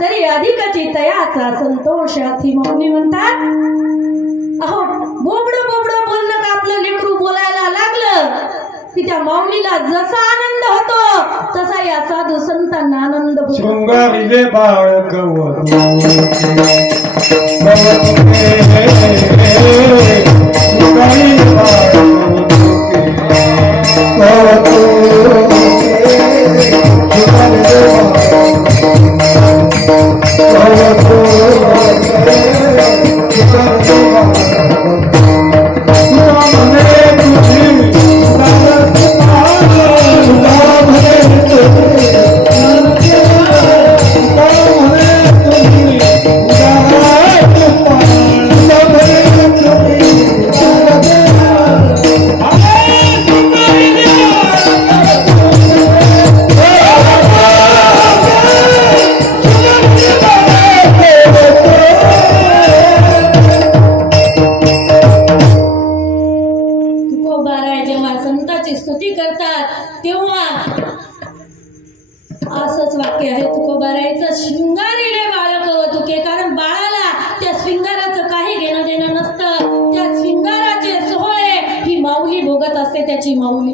तरी अधिकची तयाचा संतोष अति मौनी म्हणतात. अहो बोबड बोबड बोलणं का आपलं लेकरू बोलायला लागलं? की त्या माऊलीला जसा आनंद होतो तसा या साधू संतांना आनंद होतो. वाक्य आहे तुकोबारायचं शृंगारीले बाळ तुके कारण बाळाला त्या शृंगाराचं काही घेणं देणं नसतं. त्या शृंगाराचे सोहळे ही माऊली भोगत असते त्याची माऊली.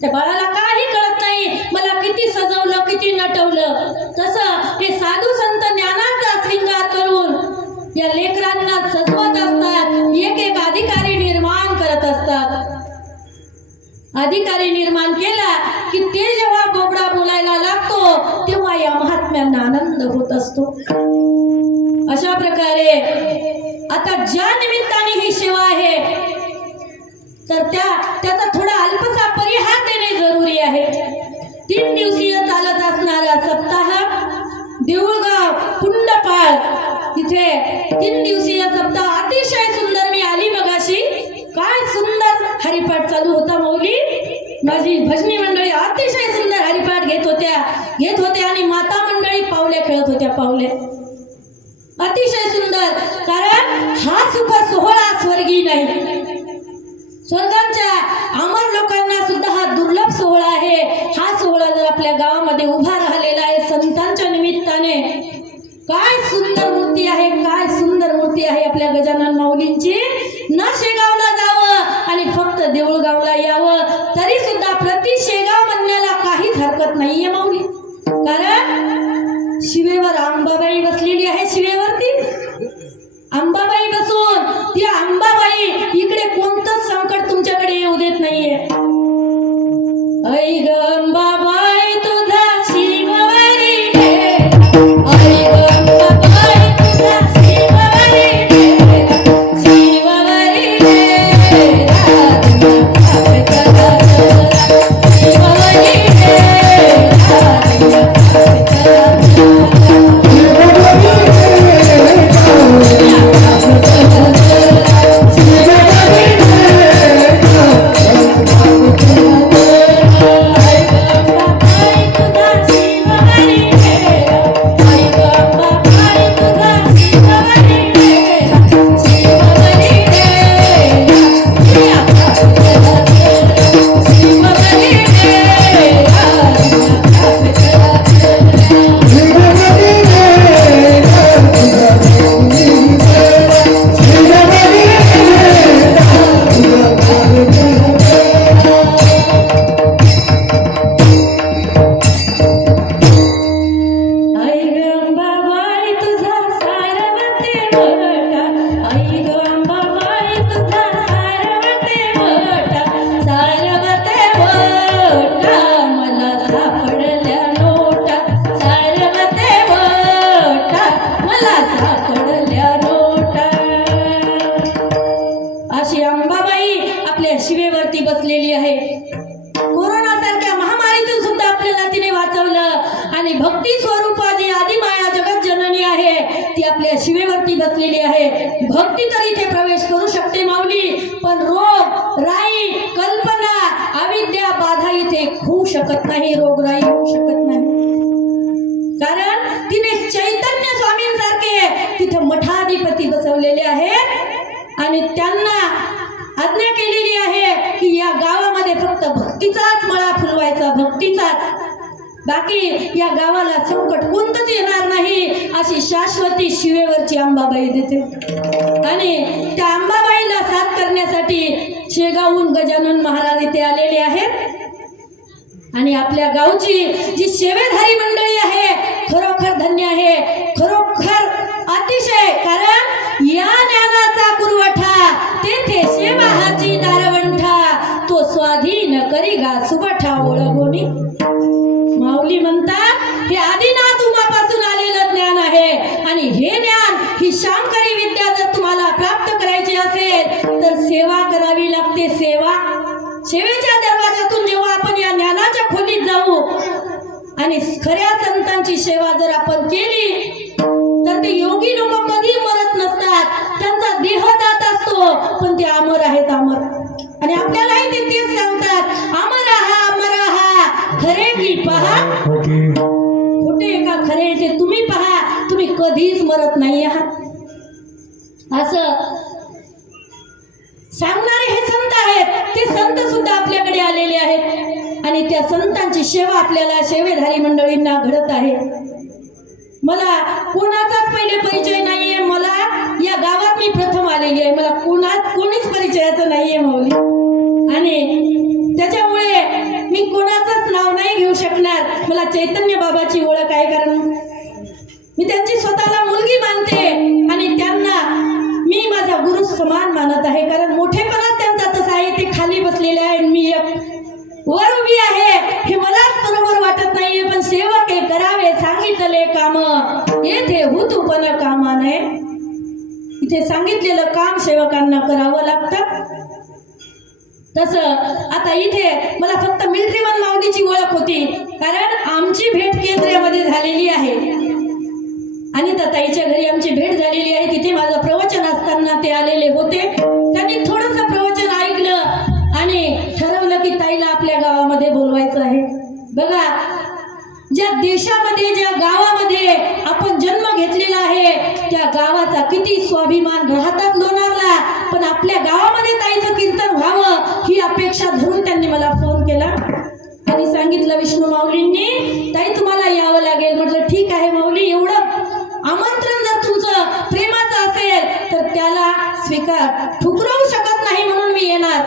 त्या बाळाला काही कळत नाही मला किती सजवलं किती नटवलं. तसं हे साधू संत ज्ञानाचा शृंगार करून या लेख अधिकारी निर्माण केला की ते जेव्हा बोबडा बोलायला लागतो तेव्हा या महात्म्यांना आनंद होत असतो. अशा प्रकारे आता ज्या निमित्ताने ही सेवा आहे तर त्या त्याचा थोडा अल्पसा परिहार देणे जरुरी आहे. तीन दिवसीय चालत असणारा सप्ताह देऊळगाव पुंडपाळ तिथे तीन दिवसीय माझी भजनी मंडळी अतिशय सुंदर हरिपाठ घेत होत्या. घेत होत्या आणि माता मंडळी पावले खेळत होत्या पावले. अतिशय सुंदर. कारण हा सुख सोहळा स्वर्गी नाही. स्वर्गांच्या अमर लोकांना सुद्धा हा दुर्लभ सोहळा आहे. हा सोहळा जर आपल्या गावामध्ये उभा राहिलेला आहे संतांच्या निमित्ताने काय सुंदर मूर्ती आहे काय सुंदर मूर्ती आहे आपल्या गजानन माऊलींची. न शेगावला आणि फक्त देऊळगावला यावं तरी सुद्धा प्रति शेगाव म्हणण्याला काहीच हरकत नाहीये माऊली. कारण शिवेवर अंबाबाई बसलेली आहे शिवेवरती. अंबाबाई बसून ती अंबाबाई इकडे कोणतंच संकट तुमच्याकडे येऊ देत नाहीये. ऐ ग केली आहे. कोरोना सारख्या महामारीतून सुद्धा आपल्याला तिने वाचवलं. आणि भक्ती स्वरूपाची आदिमाया जगत जननी आहे ती आपल्या शिवेवरती बसलेली आहे. भक्ती तर इथे प्रवेश करू शकते माऊली पण रोग राई कल्पना अविद्या बाधा इथे होऊ शकत नाही. रोगराई होऊ शकत नाही. कारण तिने चैतन्य स्वामींसारखे तिथे मठाधिपती बसवलेले आहेत. आणि त्यांना आज्ञा केलेली आहे की या गावामध्ये फक्त भक्तीचाच मळा फुलवायचा भक्तीचाच. बाकी या गावाला संकट कोणतंच येणार नाही अशी शाश्वती शिवेवरची अंबाबाई देते. आणि त्या अंबाबाईला साथ करण्यासाठी शेगावहून गजानन महाराज इथे आलेले आहेत. आणि आपल्या गावची जी सेवेधारी मंडळी आहे संतांची सेवा जर आपण केली तर ते योगी लोक कधी मरत नसतात. त्यांचा देह जात असतो पण ते अमर आहेत अमर. आणि आपल्यालाही ते तेच सांगतात अमर हा अमर हा खरे की पहा. कुठे खोटे का खरे ते तुम्ही पहा तुम्ही कधीच मरत नाही आहात. असं सांगणारे हे संत आहेत. ते संत सुद्धा आपल्याकडे आलेले आहेत. आणि त्या संतांची सेवा आपल्याला सेवेधारी मंडळींना घडत आहे. मला कोणाचाच पहिले परिचय नाहीये. मला या गावात मी प्रथम आलेली आहे. मला कोणा कोणीच परिचयाचं नाहीये माऊली. आणि त्याच्यामुळे मी कोणाचंच नाव नाही घेऊ शकणार. मला चैतन्य बाबाची ओळख आहे कारण मी त्यांची स्वतःला मुलगी मानते आणि त्यांना मी माझा गुरु समान मानत आहे. कारण मोठेपणाच त्यांचा तसा आहे ते खाली बसलेले आहे आणि मी एक वर उभी आहे हे मलाच बरोबर वाटत नाहीये पण सेवक हे करावे सांगितले काम येथे हुतू पण कामाने. इथे सांगितलेलं काम सेवकांना करावं लागतं. तसं आता इथे मला फक्त मिलिटरीमन माऊलीची ओळख होती कारण आमची भेट केंद्रामध्ये झालेली आहे. आणि ताईच्या घरी आमची भेट झालेली आहे तिथे माझं प्रवचन असताना ते आलेले होते. त्यांनी थोडंसं प्रवचन ऐकलं आणि ठरवलं की ताईला आपल्या गावामध्ये बोलवायचं आहे. बघा ज्या देशामध्ये ज्या गावामध्ये आपण जन्म घेतलेला आहे त्या गावाचा किती स्वाभिमान राहतात लोणारला. पण आपल्या गावामध्ये ताईचं कीर्तन व्हावं ही अपेक्षा धरून त्यांनी मला फोन केला. आणि सांगितलं विष्णू माऊलींनी ताई तुम्हाला यावं लागेल. म्हटलं ठीक आहे माऊली एवढं आमंत्रण जर तुमचं प्रेमाचं असेल तर त्याला स्वीकार ठुकरवू शकत नाही म्हणून मी येणार.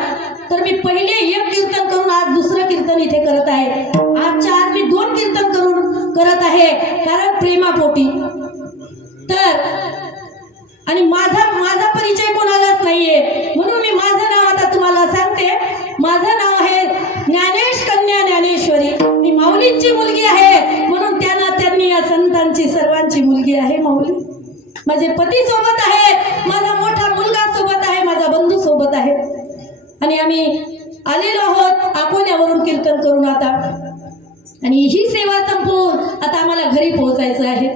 तर मी पहिले एक कीर्तन करून आज दुसरं कीर्तन इथे करत आहे. संतांची मुलगी आहे माऊली. माझे पती सोबत आहेत माझा मोठा मुलगा सोबत आहे माझा बंधू सोबत आहे. आणि आम्ही आलेलो आहोत अकोल्यावरून कीर्तन करून आता. आणि ही सेवा संपवून आता आम्हाला घरी पोहोचायचं आहे.